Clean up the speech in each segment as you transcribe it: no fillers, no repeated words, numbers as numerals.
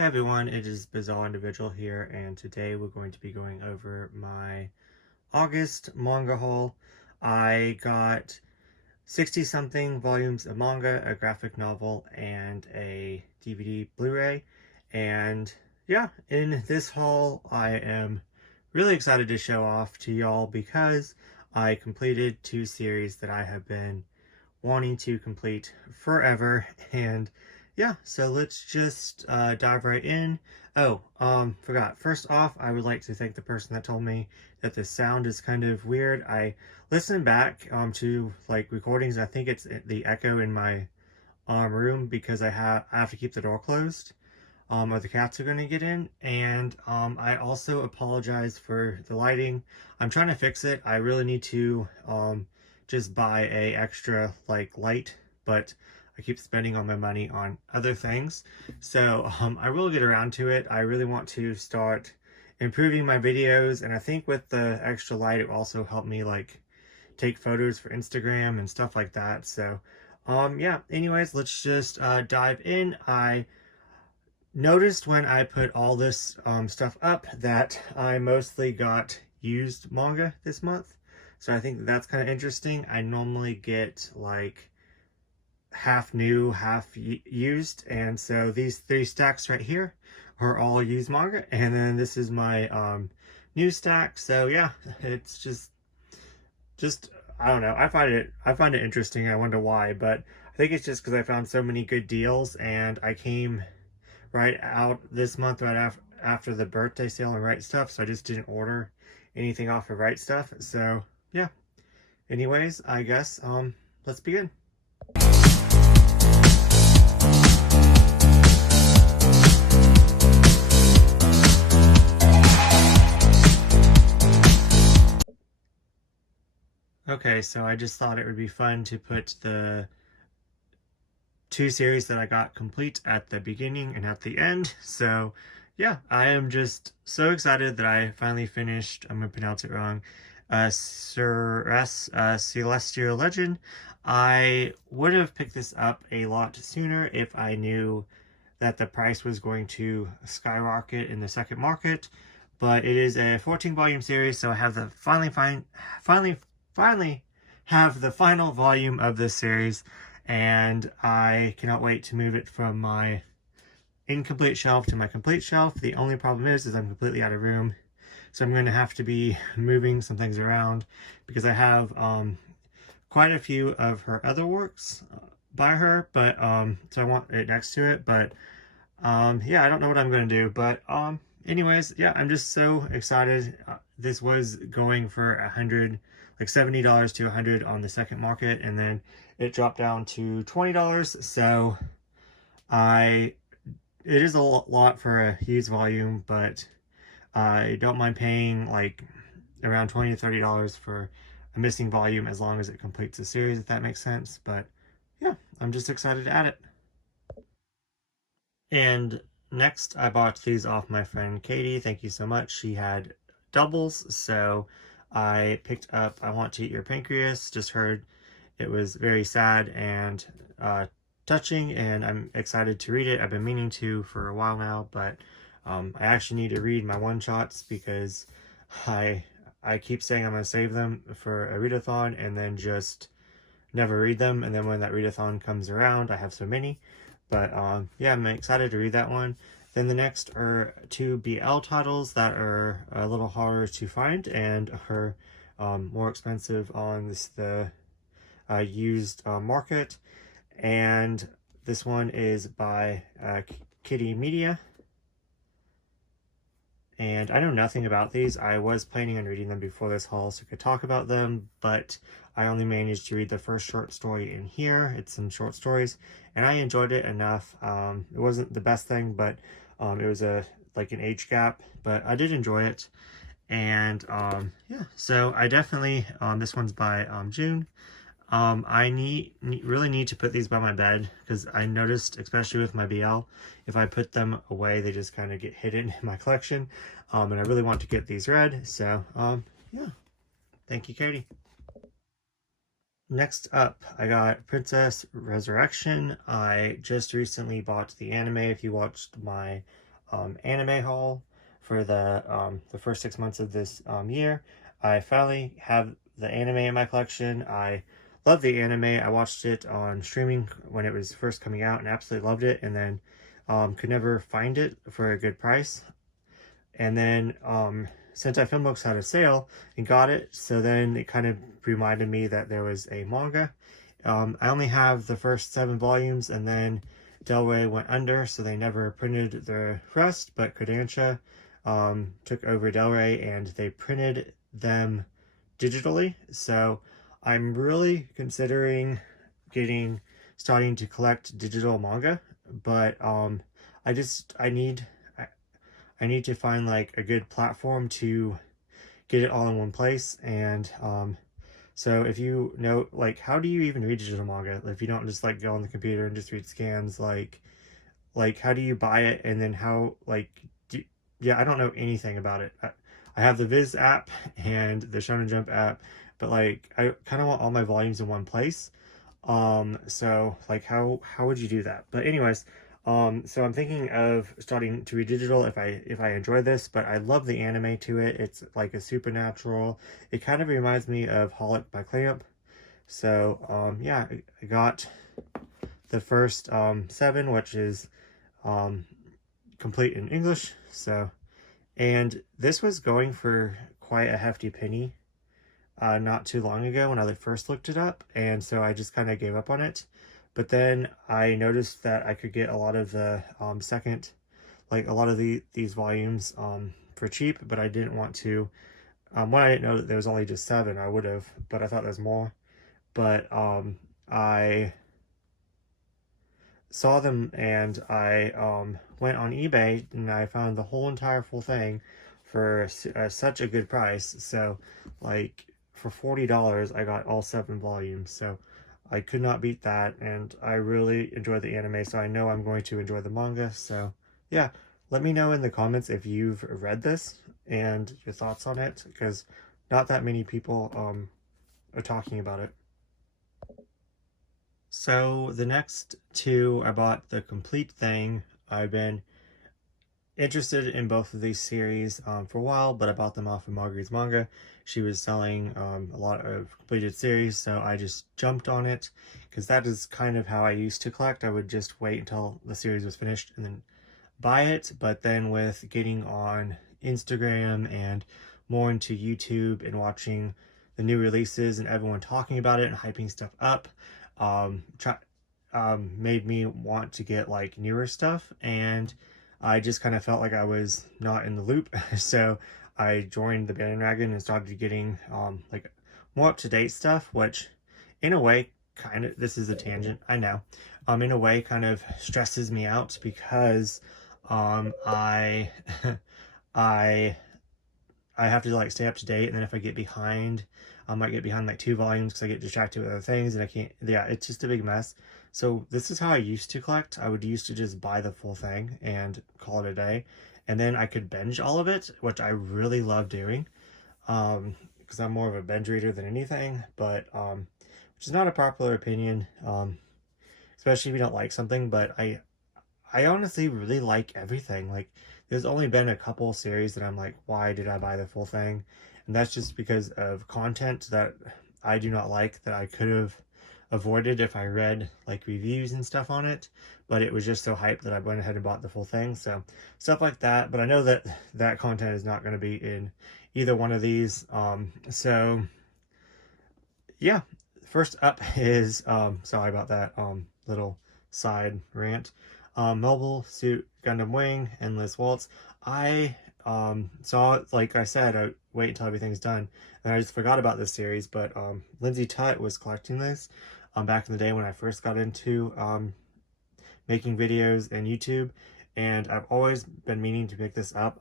Hey everyone, it is Bizarre Individual here, and today we're going to be going over my August manga haul. I got 60 something volumes of manga, a graphic novel, and a DVD Blu-ray. And yeah, in this haul, I am really excited to show off to y'all because I completed two series that I have been wanting to complete forever. And yeah, so let's just dive right in. Oh, forgot. First off, I would like to thank the person that told me that the sound is kind of weird. I listened back to like recordings. I think it's the echo in my room because I have to keep the door closed. Or the cats are going to get in. And I also apologize for the lighting. I'm trying to fix it. I really need to just buy a extra like light, but I keep spending all my money on other things. So I will get around to it. I really want to start improving my videos, and I think with the extra light it will also help me like take photos for Instagram and stuff like that. So yeah, anyways, let's just dive in. I noticed when I put all this stuff up that I mostly got used manga this month. So I think that's kind of interesting. I normally get like half new, half used. And so these three stacks right here are all used manga. And then this is my new stack. So yeah, it's just I don't know. I find it interesting. I wonder why, but I think it's just because I found so many good deals, and I came right out this month right after the birthday sale and Right Stuff, so I just didn't order anything off of Right Stuff. So yeah, anyways, I guess let's begin. Okay, so I just thought it would be fun to put the two series that I got complete at the beginning and at the end. So yeah, I am just so excited that I finally finished, I'm gonna pronounce it wrong, Celestial Legend. I would have picked this up a lot sooner if I knew that the price was going to skyrocket in the second market, but it is a 14 volume series, so I have the finally have the final volume of this series, and I cannot wait to move it from my incomplete shelf to my complete shelf. The only problem is I'm completely out of room, so I'm going to have to be moving some things around because I have quite a few of her other works by her, but so I want it next to it, but yeah, I don't know what I'm going to do, but anyways, yeah, I'm just so excited. This was going for like $70 to $100 on the second market, and then it dropped down to $20. So it is a lot for a used volume, but I don't mind paying like around $20 to $30 for a missing volume as long as it completes the series, if that makes sense. But yeah, I'm just excited to add it. And next, I bought these off my friend Katie. Thank you so much. She had doubles, so I picked up I Want to Eat Your Pancreas. Just heard it was very sad and touching, and I'm excited to read it. I've been meaning to for a while now, but I actually need to read my one-shots because I keep saying I'm going to save them for a readathon and then just never read them, and then when that readathon comes around, I have so many. But yeah, I'm excited to read that one. Then the next are two BL titles that are a little harder to find and are more expensive on the used market. And this one is by Kitty Media. And I know nothing about these. I was planning on reading them before this haul so I could talk about them, but I only managed to read the first short story in here. It's some short stories, and I enjoyed it enough. It wasn't the best thing, but it was like an age gap, but I did enjoy it. And yeah, so I definitely, this one's by June. I really need to put these by my bed because I noticed, especially with my BL, if I put them away, they just kind of get hidden in my collection. And I really want to get these read. So, yeah. Thank you, Katie. Next up, I got Princess Resurrection. I just recently bought the anime. If you watched my anime haul for the first 6 months of this year. I finally have the anime in my collection. I love the anime. I watched it on streaming when it was first coming out and absolutely loved it, and then could never find it for a good price. And then Sentai Filmbooks had a sale and got it, so then it kind of reminded me that there was a manga. I only have the first 7 volumes, and then Del Rey went under, so they never printed the rest, but Kodansha took over Del Rey, and they printed them digitally. So I'm really considering starting to collect digital manga, but I need to find like a good platform to get it all in one place. And so if you know, like, how do you even read digital manga if you don't just like go on the computer and just read scans? Like how do you buy it, and then how, like, yeah, I don't know anything about it. I have the Viz app and the Shonen Jump app, but like I kind of want all my volumes in one place. So like how would you do that? But anyways, so I'm thinking of starting to read digital if I enjoy this, but I love the anime to it. It's like a supernatural. It kind of reminds me of Holic by Clamp. So yeah, I got the first 7, which is complete in English. So, and this was going for quite a hefty penny not too long ago when I first looked it up, and so I just kind of gave up on it. But then I noticed that I could get a lot of the these volumes for cheap, but I didn't want to. When I didn't know that there was only just 7, I would have, but I thought there was more. But I saw them, and I went on eBay, and I found the whole entire full thing for such a good price. So like for $40 I got all 7 volumes, so I could not beat that, and I really enjoy the anime, so I know I'm going to enjoy the manga. So yeah, let me know in the comments if you've read this and your thoughts on it, because not that many people are talking about it. So the next 2, I bought the complete thing. I've been interested in both of these series for a while, but I bought them off of Marguerite's Manga. She was selling a lot of completed series, so I just jumped on it, because that is kind of how I used to collect. I would just wait until the series was finished and then buy it. But then with getting on Instagram and more into YouTube and watching the new releases and everyone talking about it and hyping stuff up, made me want to get like newer stuff, and I just kind of felt like I was not in the loop. So I joined the bandwagon and started getting like more up-to-date stuff, which in a way kind of, this is a tangent, I know, in a way kind of stresses me out, because I I have to like stay up to date, and then if I get behind, I might get behind like 2 volumes because I get distracted with other things, and I can't, yeah, it's just a big mess. So this is how I used to collect. I would used to just buy the full thing and call it a day, and then I could binge all of it, which I really love doing, because I'm more of a binge reader than anything. But which is not a popular opinion, especially if you don't like something. But I honestly really like everything. Like, there's only been a couple series that I'm like, why did I buy the full thing? And that's just because of content that I do not like, that I could have avoided if I read like reviews and stuff on it. But it was just so hyped that I went ahead and bought the full thing. So stuff like that. But I know that that content is not going to be in either one of these. So yeah, first up is sorry about that little side rant. Mobile Suit Gundam Wing Endless Waltz. I saw it, like I said, I wait until everything's done, and I just forgot about this series. But Lindsay Tutt was collecting this back in the day when I first got into making videos and YouTube, and I've always been meaning to pick this up.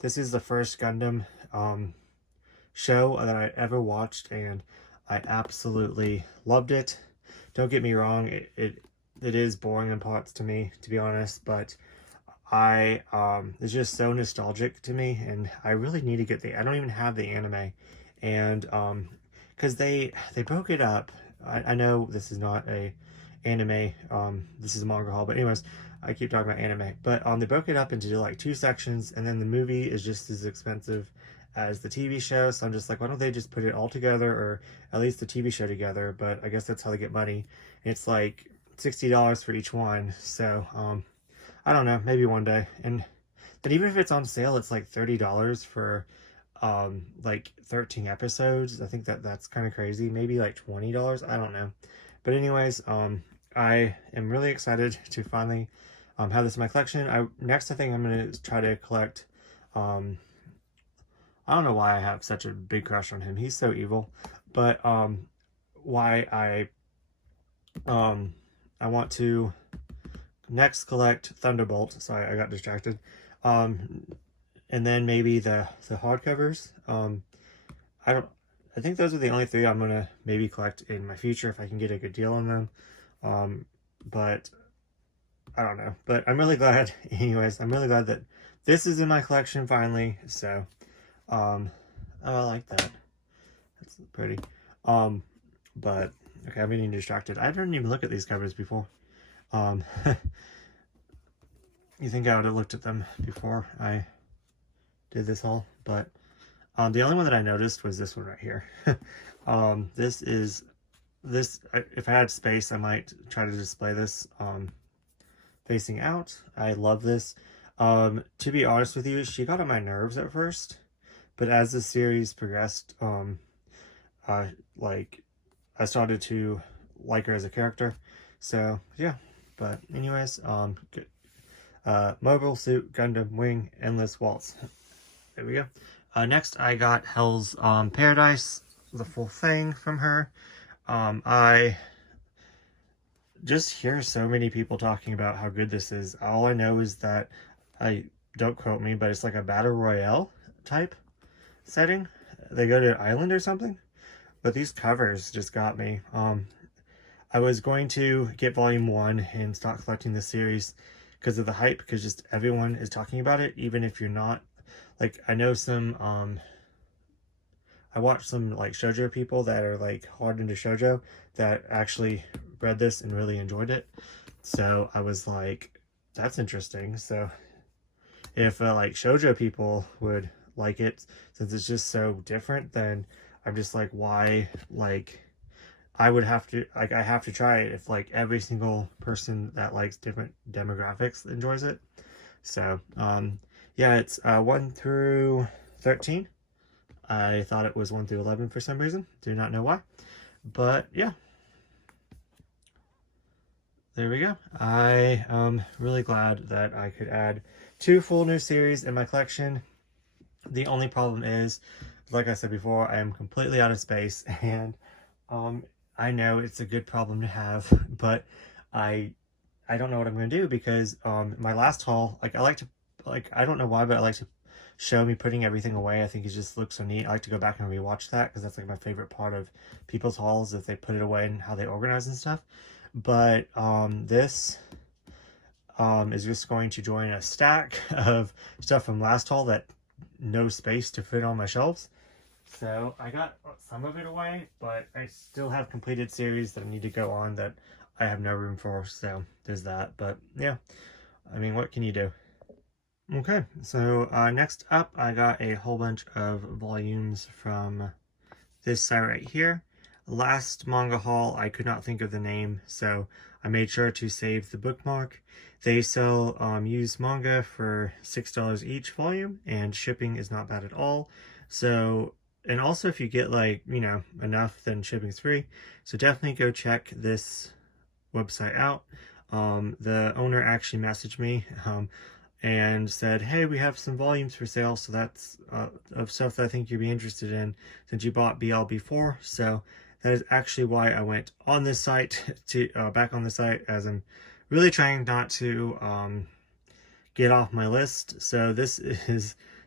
This is the first Gundam show that I ever watched, and I absolutely loved it. Don't get me wrong, it is boring in parts to me, to be honest, but it's just so nostalgic to me, and I really need to get I don't even have the anime, and because they broke it up. I know this is not a anime, this is a Manga Hall, but anyways, I keep talking about anime, but they broke it up into like 2 sections, and then the movie is just as expensive as the TV show. So I'm just like, why don't they just put it all together, or at least the TV show together? But I guess that's how they get money. It's like $60 for each one. So I don't know, maybe one day. And then even if it's on sale, it's like $30 for like 13 episodes. I think that's kind of crazy. Maybe like $20. I don't know. But anyways, I am really excited to finally have this in my collection. Next, I think I'm going to try to collect, I don't know why I have such a big crush on him. He's so evil. But why I want to next collect Thunderbolt. Sorry, I got distracted. And then maybe the hardcovers. I think those are the only 3 I'm gonna maybe collect in my future if I can get a good deal on them. But I don't know. But I'm really glad, anyways, I'm really glad that this is in my collection finally. So, oh, I like that. That's pretty. But okay, I'm getting distracted. I didn't even look at these covers before. You think I would have looked at them before I did this haul, but the only one that I noticed was this one right here. If I had space, I might try to display this facing out. I love this. To be honest with you, she got on my nerves at first, but as the series progressed, like I started to like her as a character. So yeah, but anyways, Mobile Suit Gundam Wing Endless Waltz. There we go. Next, I got Hell's Paradise, the full thing from her. I just hear so many people talking about how good this is. All I know is that, don't quote me, but it's like a battle royale type setting. They go to an island or something. But these covers just got me. I was going to get volume 1 and start collecting the series because of the hype, because just everyone is talking about it, even if you're not. Like, I know some, I watched some, like, shoujo people that are, like, hard into shoujo that actually read this and really enjoyed it. So I was like, that's interesting. So if, like, shoujo people would like it, since it's just so different, then I'm just like, why, like, I would have to, like, I have to try it if, like, every single person that likes different demographics enjoys it. So, yeah, it's 1 through 13. I thought it was 1 through 11 for some reason. Do not know why. But, yeah. There we go. I am really glad that I could add 2 full new series in my collection. The only problem is, like I said before, I am completely out of space, and I know it's a good problem to have, but I don't know what I'm going to do, because my last haul, like, I don't know why, but I like to show me putting everything away. I think it just looks so neat. I like to go back and rewatch that, because that's like my favorite part of people's hauls, if they put it away and how they organize and stuff. But this is just going to join a stack of stuff from last haul that no space to fit on my shelves. So I got some of it away, but I still have completed series that I need to go on that I have no room for. So there's that. But yeah, I mean, what can you do? Okay, so next up, I got a whole bunch of volumes from this site right here. Last manga haul, I could not think of the name, so I made sure to save the bookmark. They sell used manga for $6 each volume, and shipping is not bad at all. So, and also if you get, like, you know, enough, then shipping's free. So definitely go check this website out. The owner actually messaged me and said, hey, we have some volumes for sale, so that's of stuff that I think you'd be interested in since you bought BL before. So that is actually why I went on this site, to back on the site, as I'm really trying not to get off my list. So this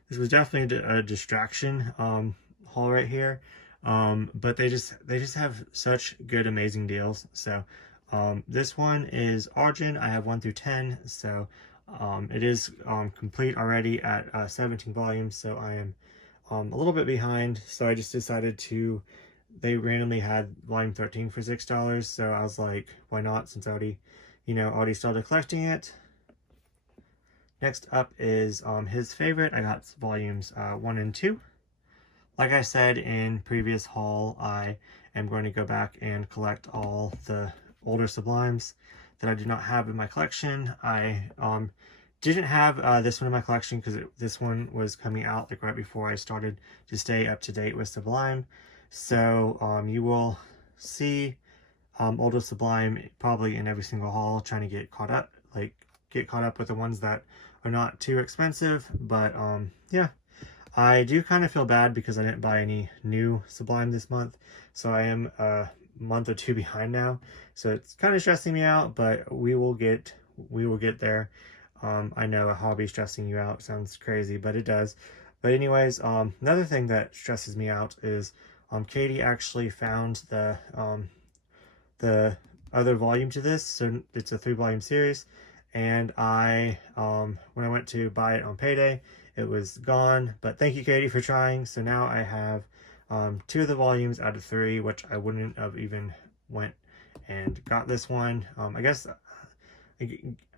was definitely a distraction haul right here, but they just have such good, amazing deals. So this one is Arjun. I have 1 through 10, so it is complete already at 17 volumes, so I am a little bit behind. So I just decided to, they randomly had volume 13 for $6, so I was like, why not, since I already, you know, already started collecting it. Next up is his favorite. I got volumes 1 and 2. Like I said in previous haul, I am going to go back and collect all the older Sublimes that I do not have in my collection. I didn't have this one in my collection because this one was coming out like right before I started to stay up to date with Sublime. So you will see older Sublime probably in every single haul, trying to get caught up with the ones that are not too expensive. But yeah, I do kind of feel bad because I didn't buy any new Sublime this month, so I am a month or two behind now. So it's kind of stressing me out, but we will get there. I know a hobby stressing you out sounds crazy, but it does. But anyways, another thing that stresses me out is Katie actually found the other volume to this. So it's a 3-volume series, and I when I went to buy it on payday, it was gone. But thank you, Katie, for trying. So now I have 2 of the volumes out of 3, which I wouldn't have even went and got this one.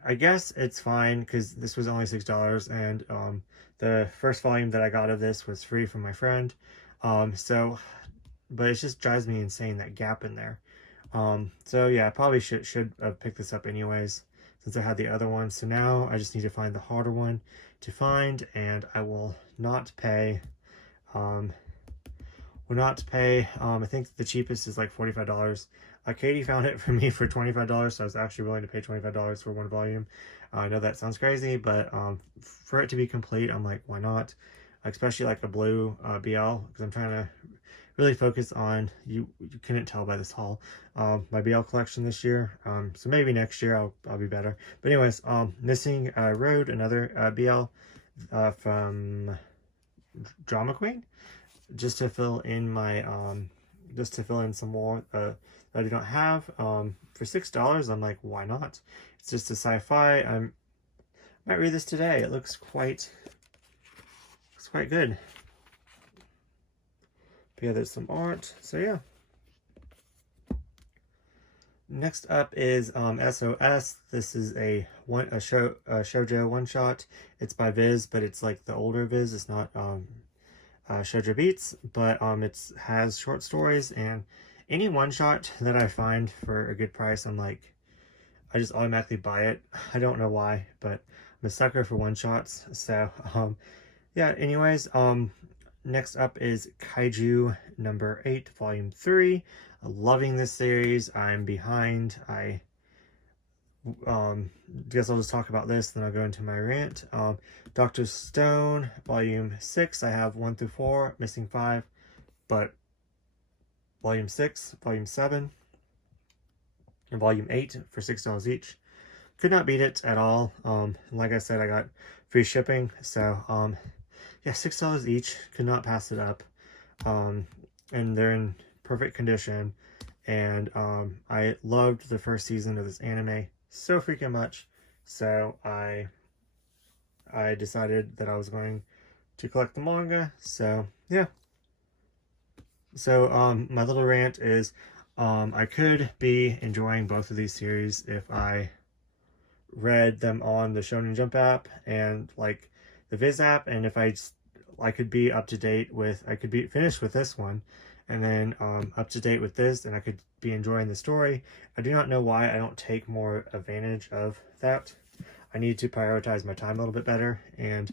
I guess it's fine because this was only $6, and the first volume that I got of this was free from my friend. But it just drives me insane, that gap in there. So yeah, I probably should have picked this up anyways, since I had the other one. So now I just need to find the harder one to find, and I will not pay, I think the cheapest is like $45. Katie found it for me for $25, so I was actually willing to pay $25 for 1 volume. I know that sounds crazy, but for it to be complete, I'm like, why not? Especially like a blue BL, because I'm trying to really focus on, you couldn't tell by this haul, my BL collection this year. So maybe next year I'll be better. But anyways, Missing Road, another BL from Drama Queen, just to fill in my some more that I do not have. For $6, I'm like, why not? It's just a sci-fi. I might read this today. It looks quite good. But yeah, there's some art. So yeah. Next up is SOS. This is a shoujo one-shot. It's by Viz, but it's like the older Viz. It's not Shoujo Beats, but it has short stories, and any one-shot that I find for a good price, I'm like, I just automatically buy it. I don't know why, but I'm a sucker for one-shots. So yeah, anyways, next up is Kaiju number 8, volume 3. Loving this series. I'm behind. I guess I'll just talk about this, then I'll go into my rant. Dr. Stone, volume 6. I have 1 through 4, missing 5, but volume 6, volume 7, and volume 8 for $6 each. Could not beat it at all. Like I said, I got free shipping, so yeah, $6 each. Could not pass it up. And they're in perfect condition. And I loved the first season of this anime so freaking much, so I decided that I was going to collect the manga. So yeah. So my little rant is, I could be enjoying both of these series if I read them on the Shonen Jump app and like the Viz app, and if I could be up to date with, I could be finished with this one, and then up to date with this, and I could be enjoying the story. I do not know why I don't take more advantage of that. I need to prioritize my time a little bit better, and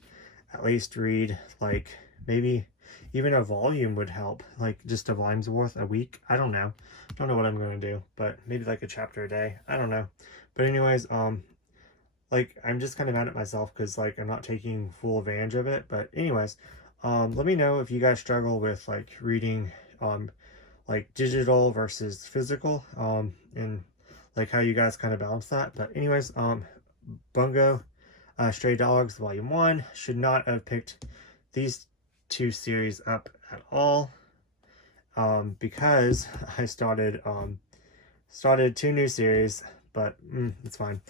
at least read, like, maybe even a volume would help, like just a volume's worth a week. I don't know what I'm going to do, but maybe like a chapter a day. I don't know. But anyways, like, I'm just kind of mad at myself because like I'm not taking full advantage of it. But anyways, let me know if you guys struggle with like reading like digital versus physical, and like how you guys kind of balance that. But anyways, Bungo Stray Dogs volume 1. Should not have picked these 2 series up at all, because I started 2 new series, but it's fine.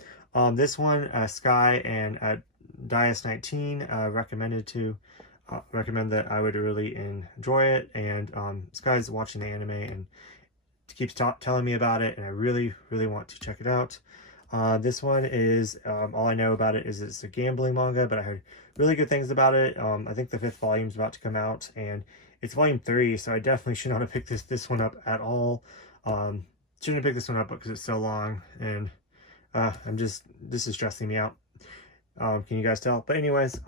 This one, Sky and Dias19 recommend that I would really enjoy it, and Sky's watching the anime and keeps telling me about it, and I really want to check it out. This one is, all I know about it is it's a gambling manga, but I heard really good things about it. I think the 5th volume is about to come out, and it's volume 3, so I definitely should not have picked this one up at all. Shouldn't have picked this one up because it's so long, and this is stressing me out. Can you guys tell? But anyways,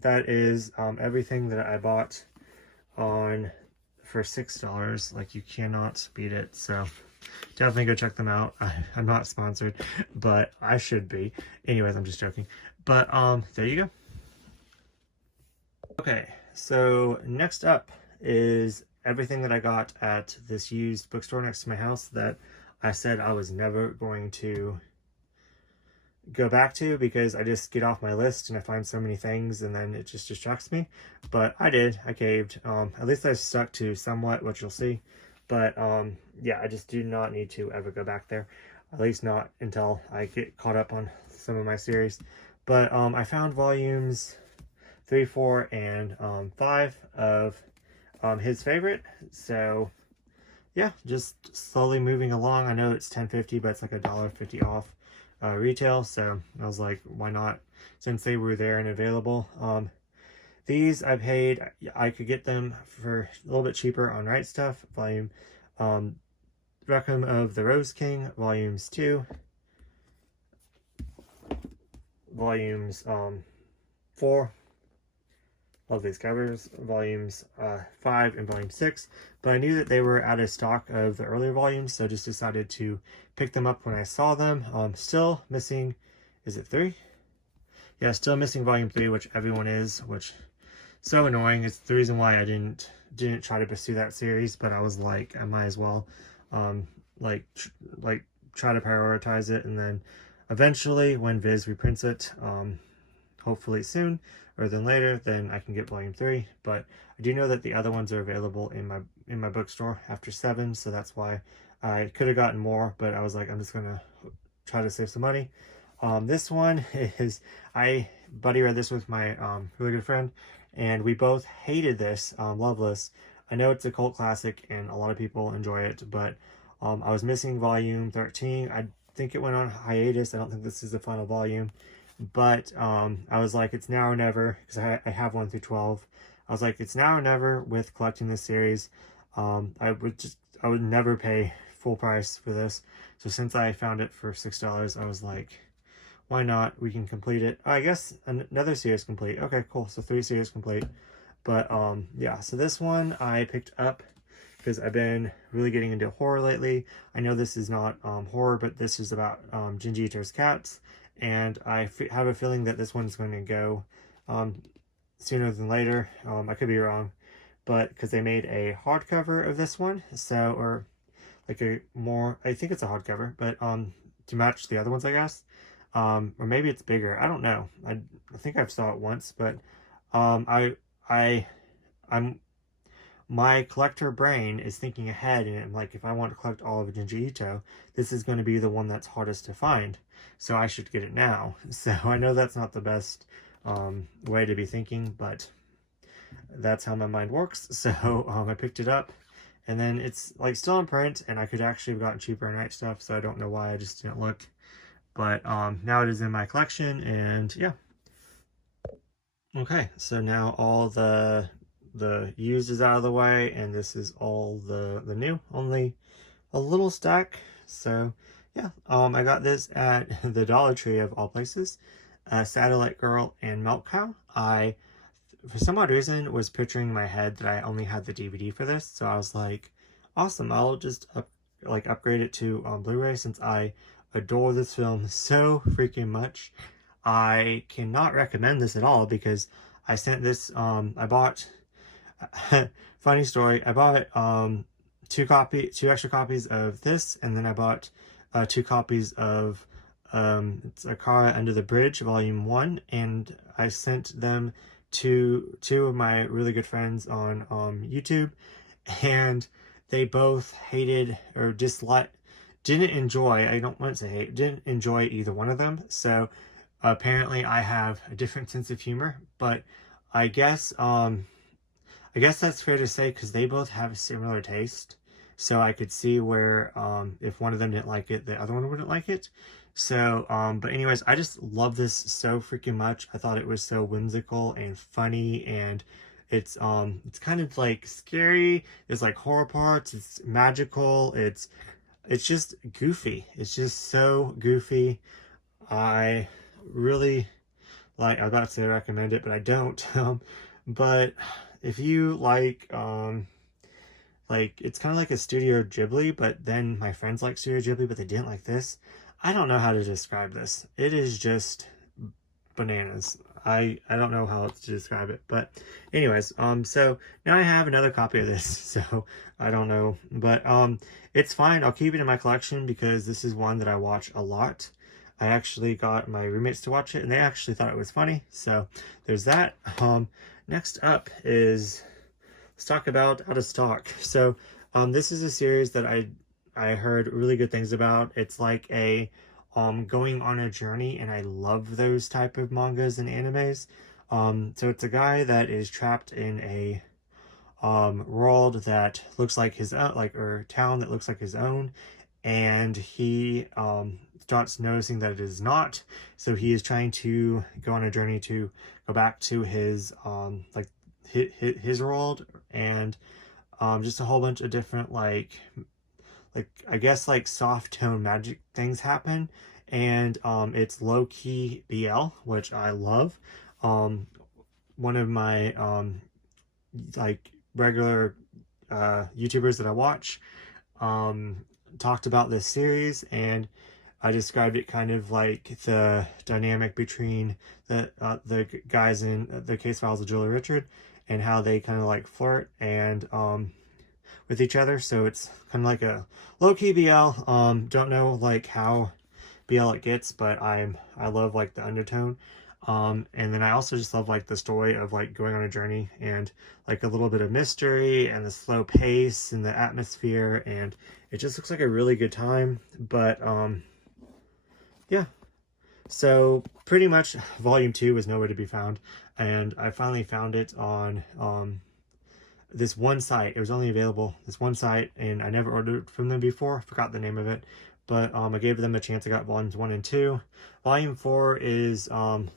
that is everything that I bought on for $6. Like, you cannot beat it. So definitely go check them out. I'm not sponsored, but I should be. Anyways, I'm just joking. But there you go. Okay, so next up is everything that I got at this used bookstore next to my house that I said I was never going to go back to because I just get off my list and I find so many things and then it just distracts me. But I caved. At least I stuck to somewhat, which you'll see. But yeah, I just do not need to ever go back there, at least not until I get caught up on some of my series. But I found volumes 3, 4, and 5 of his favorite. So yeah, just slowly moving along. I know it's $10.50, but it's like $1.50 off retail, so I was like, why not, since they were there and available. These I paid, I could get them for a little bit cheaper on Right Stuff. Volume Requiem of the Rose King, volumes 2, volumes 4, love these covers, volumes 5 and volume 6, but I knew that they were out of stock of the earlier volumes, so just decided to pick them up when I saw them. Still missing, is it 3? Yeah, still missing volume 3, which everyone is, which so annoying. It's the reason why I didn't try to pursue that series, but I was like, I might as well like try to prioritize it, and then eventually when Viz reprints it, hopefully soon or then later, then I can get volume 3. But I do know that the other ones are available in my bookstore after 7, so that's why I could have gotten more, but I was like, I'm just gonna try to save some money. This one is, buddy read this with my really good friend, and we both hated this, Loveless. I know it's a cult classic and a lot of people enjoy it, but I was missing volume 13. I think it went on hiatus. I don't think this is the final volume, but I was like, it's now or never, because I have 1 through 12. I was like, it's now or never with collecting this series. I would never pay full price for this. So since I found it for $6, I was like, why not? We can complete it. I guess another series complete. Okay, cool. So 3 series complete. But yeah, so this one I picked up because I've been really getting into horror lately. I know this is not horror, but this is about Junji Ito's cats, and I have a feeling that this one's going to go sooner than later. I could be wrong, but because they made a hardcover of this one, so, or like a more, I think it's a hardcover, but to match the other ones, I guess. Or maybe it's bigger. I don't know. I think I've saw it once, but my collector brain is thinking ahead, and I'm like, if I want to collect all of Junji Ito, this is going to be the one that's hardest to find, so I should get it now. So I know that's not the best way to be thinking, but that's how my mind works. So I picked it up, and then it's like still in print, and I could actually have gotten cheaper and Right Stuff, so I don't know why I just didn't look. But now it is in my collection, and yeah. Okay, so now all the used is out of the way, and this is all the new, only a little stack. So yeah, I got this at the Dollar Tree of all places. Satellite Girl and Milk Cow. I, for some odd reason, was picturing in my head that I only had the DVD for this, so I was like, awesome, I'll just upgrade it to Blu-ray, since I adore this film so freaking much. I cannot recommend this at all because I sent this, I bought, funny story, I bought two extra copies of this, and then I bought 2 copies of it's Akara Under the Bridge Volume 1, and I sent them to 2 of my really good friends on YouTube, and they both hated or didn't enjoy, I don't want to say hate, didn't enjoy either one of them. So apparently I have a different sense of humor, but I guess that's fair to say because they both have a similar taste. So I could see where if one of them didn't like it, the other one wouldn't like it. So, but anyways, I just love this so freaking much. I thought it was so whimsical and funny, and it's kind of like scary. There's like horror parts. It's magical. It's just goofy. It's just so goofy. I really like, I was about to say recommend it, but I don't. But if you like it's kind of like a Studio Ghibli, but then my friends like Studio Ghibli, but they didn't like this. I don't know how to describe this. It is just bananas. I don't know how else to describe it. But anyways, so now I have another copy of this, so I don't know. But it's fine. I'll keep it in my collection because this is one that I watch a lot. I actually got my roommates to watch it and they actually thought it was funny. So there's that. Next up is, let's talk about Out of Stock. So this is a series that I heard really good things about. It's like a going on a journey, and I love those type of mangas and animes. So it's a guy that is trapped in a world that looks like his own, like, or town that looks like his own, and he starts noticing that it is not. So he is trying to go on a journey to go back to his like his world, and just a whole bunch of different like I guess like soft tone magic things happen, and it's low key BL, which I love. One of my like regular YouTubers that I watch talked about this series, and I described it kind of like the dynamic between the guys in the Case Files of Julia Richard, and how they kind of like flirt and with each other. So it's kind of like a low-key BL. Don't know like how BL it gets, but I love like the undertone. And then I also just love like the story of like going on a journey, and like a little bit of mystery and the slow pace and the atmosphere, and it just looks like a really good time. But yeah, so pretty much volume 2 was nowhere to be found, and I finally found it on this one site. It was only available this one site, and I never ordered from them before. Forgot the name of it, but I gave them a chance. I got volumes 1 and 2. Volume 4 is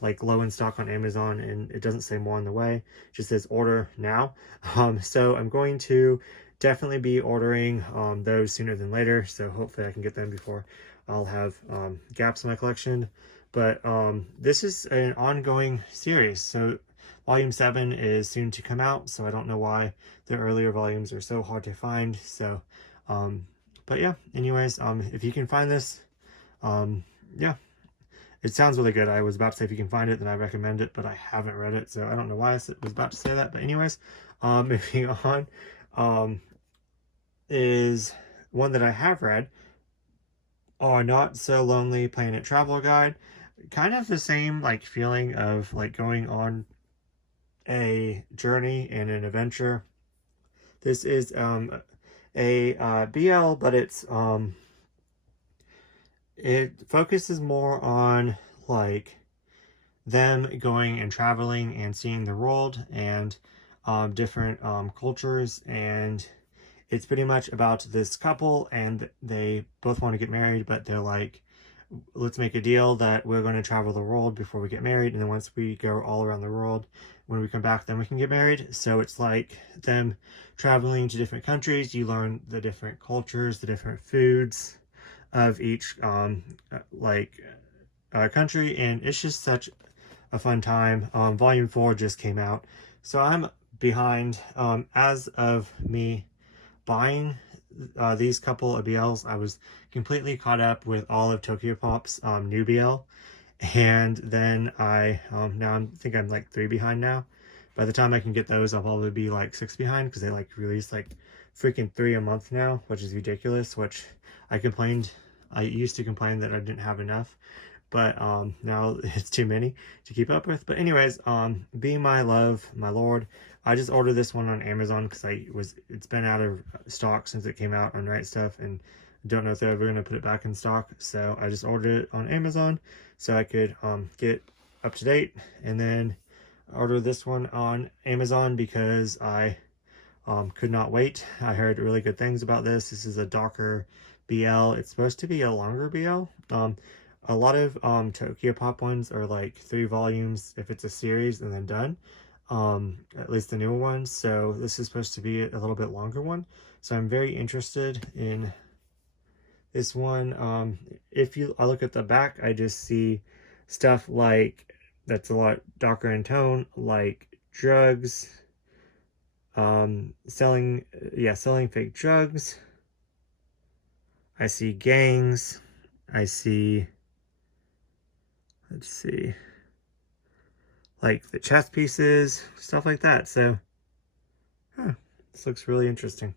like low in stock on Amazon, and it doesn't say more on the way. It just says order now. So I'm going to definitely be ordering those sooner than later, so hopefully I can get them before I'll have gaps in my collection. But this is an ongoing series, so Volume 7 is soon to come out, so I don't know why the earlier volumes are so hard to find. So, but yeah, anyways, if you can find this, yeah, it sounds really good. I was about to say if you can find it, then I recommend it, but I haven't read it, so I don't know why I was about to say that. But anyways, moving on, is one that I have read, Our Not So Lonely Planet Travel Guide. Kind of the same like feeling of like going on a journey and an adventure. This is a BL, but it focuses more on like them going and traveling and seeing the world and different cultures, and it's pretty much about this couple, and they both want to get married, but they're like, let's make a deal that we're going to travel the world before we get married, and then once we go all around the world, when we come back, then we can get married. So it's like them traveling to different countries. You learn the different cultures, the different foods of each country, and it's just such a fun time. Volume 4 just came out, so I'm behind. As of me buying these couple of BLs, I was completely caught up with all of Tokyopop's new BL, and then I think I'm like 3 behind now. By the time I can get those, I'll probably be like 6 behind, because they like release like freaking 3 a month now, which is ridiculous. Which I used to complain that I didn't have enough, but now it's too many to keep up with. But anyways, Be My Love, My Lord, I just ordered this one on Amazon because it's been out of stock since it came out on Right Stuff, and I don't know if they're ever going to put it back in stock. So I just ordered it on Amazon so I could get up to date, and then order this one on Amazon because I could not wait. I heard really good things about this. This is a darker BL. It's supposed to be a longer BL. a lot of Tokyo Pop ones are like 3 volumes if it's a series and then done. At least the newer ones. So this is supposed to be a little bit longer one. So I'm very interested in this one. I look at the back, I just see stuff like that's a lot darker in tone, like drugs, selling fake drugs. I see gangs. I see, let's see, like the chess pieces, stuff like that. So, this looks really interesting.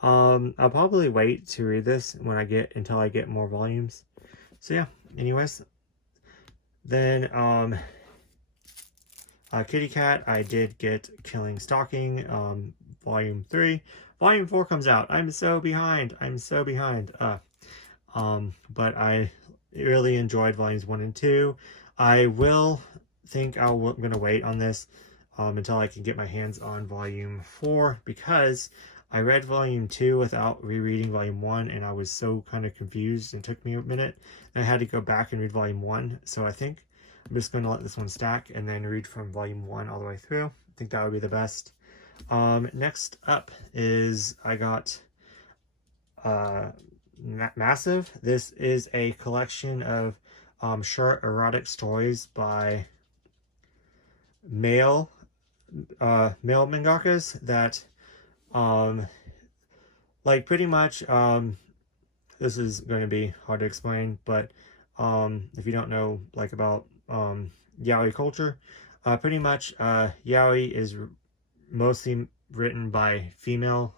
I'll probably wait to read this until I get more volumes. So yeah, anyways. Then, Kitty Cat, I did get Killing Stalking, volume 3. Volume 4 comes out. I'm so behind. But I really enjoyed volumes 1 and 2. I'm gonna wait on this until I can get my hands on volume 4, because I read volume 2 without rereading volume 1, and I was so kind of confused, and it took me a minute, and I had to go back and read volume 1. So I think I'm just going to let this one stack and then read from volume 1 all the way through. I think that would be the best. Next up is I got Massive. This is a collection of short erotic stories by male mangakas that like pretty much this is going to be hard to explain, but if you don't know like about yaoi culture, pretty much yaoi is mostly written by female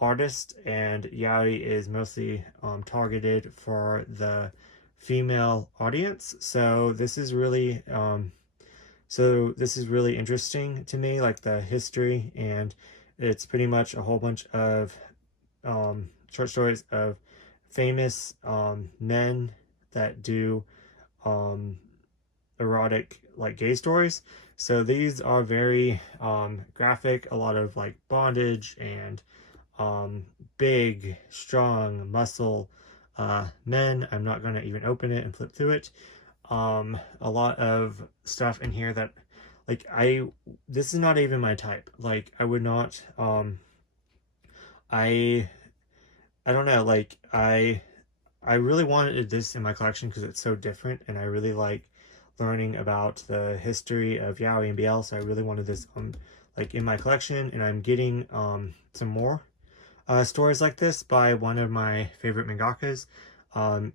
artists, and yaoi is mostly targeted for the female audience. So this is really interesting to me, like the history, and it's pretty much a whole bunch of short stories of famous men that do erotic like gay stories. So these are very graphic, a lot of like bondage and big, strong, muscle men. I'm not going to even open it and flip through it. A lot of stuff in here that like this is not even my type. Like I would not I don't know, like I really wanted this in my collection because it's so different, and I really like learning about the history of yaoi and BL, so I really wanted this like in my collection, and I'm getting some more stories like this by one of my favorite mangakas.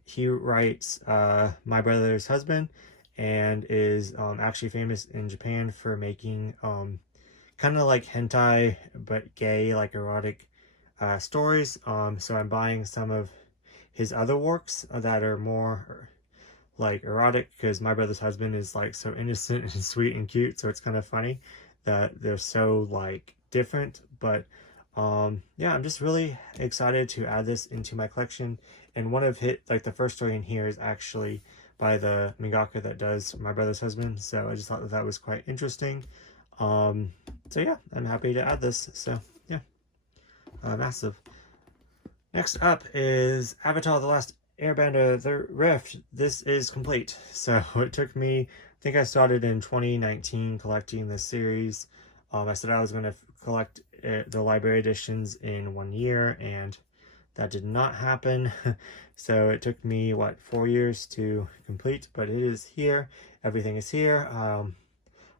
He writes My Brother's Husband, and is actually famous in Japan for making kind of like hentai but gay, like erotic stories. So I'm buying some of his other works that are more like erotic, because My Brother's Husband is like so innocent and sweet and cute, so it's kind of funny that they're so like different. But yeah, I'm just really excited to add this into my collection. And one of the first story in here is actually by the mangaka that does My Brother's Husband, so I just thought that was quite interesting. So yeah, I'm happy to add this. So yeah, Massive. Next up is Avatar: The Last Airbender, The Rift. This is complete. So it took me, I think I started in 2019 collecting this series. I said I was going to collect the library editions in 1 year, and that did not happen. So it took me, 4 years to complete, but it is here. Everything is here.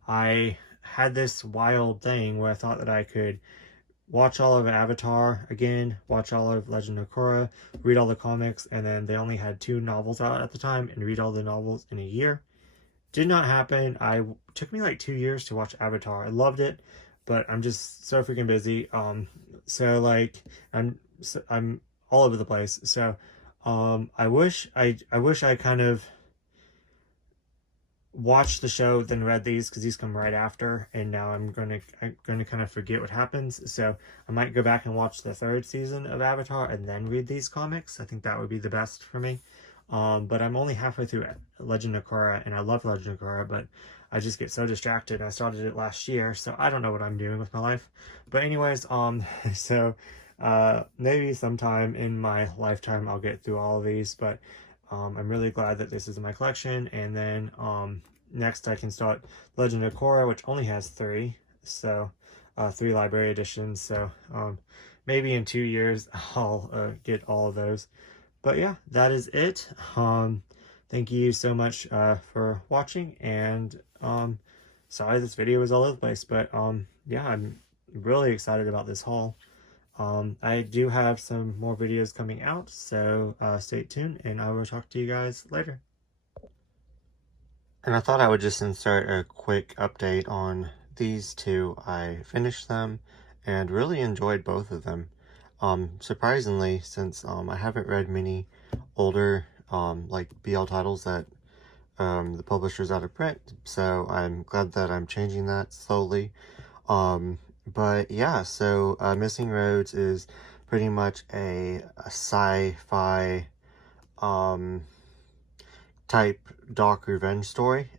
I had this wild thing where I thought that I could watch all of Avatar again, watch all of Legend of Korra, read all the comics, and then they only had 2 novels out at the time, and read all the novels in a year. Did not happen. It took me like 2 years to watch Avatar. I loved it, but I'm just so freaking busy. So like I'm all over the place. So I wish I kind of watched the show then read these, because these come right after, and now I'm gonna kind of forget what happens. So I might go back and watch the 3rd season of Avatar and then read these comics. I think that would be the best for me. But I'm only halfway through Legend of Korra, and I love Legend of Korra, but I just get so distracted. I started it last year, so I don't know what I'm doing with my life. But anyways, so maybe sometime in my lifetime I'll get through all of these, but I'm really glad that this is in my collection. And then next I can start Legend of Korra, which only has 3, so 3 library editions. So maybe in 2 years I'll get all of those. But yeah, that is it. Thank you so much for watching, and sorry this video was all over the place, but yeah, I'm really excited about this haul. I do have some more videos coming out, so stay tuned, and I will talk to you guys later. And I thought I would just insert a quick update on these two. I finished them and really enjoyed both of them. Surprisingly, since I haven't read many older like BL titles that the publisher's out of print, so I'm glad that I'm changing that slowly. But yeah, so Missing Roads is pretty much a sci-fi type dark revenge story.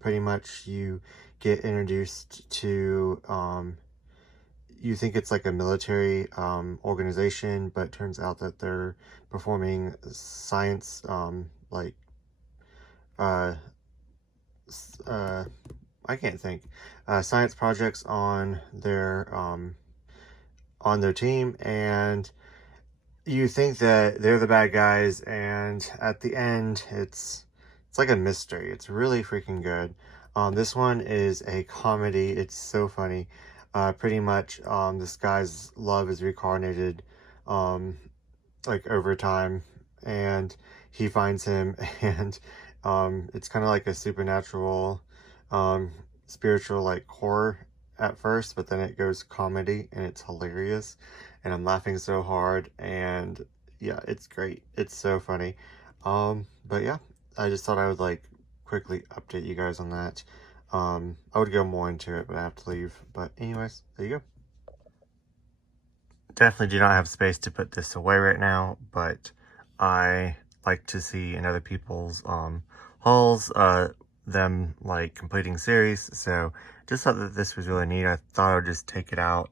Pretty much you get introduced to you think it's like a military organization, but it turns out that they're performing science like I can't think science projects on their team, and you think that they're the bad guys, and at the end it's like a mystery. It's really freaking good. This one is a comedy. It's so funny. Pretty much this guy's love is reincarnated like over time, and he finds him, and it's kind of like a supernatural spiritual like horror at first, but then it goes comedy, and it's hilarious, and I'm laughing so hard, and yeah, it's great. It's so funny. But yeah, I just thought I would like quickly update you guys on that. I would go more into it, but I have to leave. But anyways, there you go. Definitely do not have space to put this away right now, but I like to see in other people's hauls them like completing series, so just thought that this was really neat. I thought I would just take it out,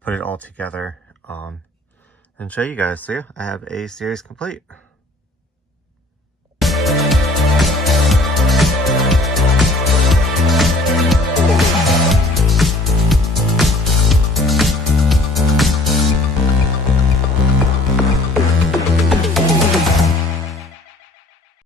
put it all together, and show you guys. So yeah, I have a series complete.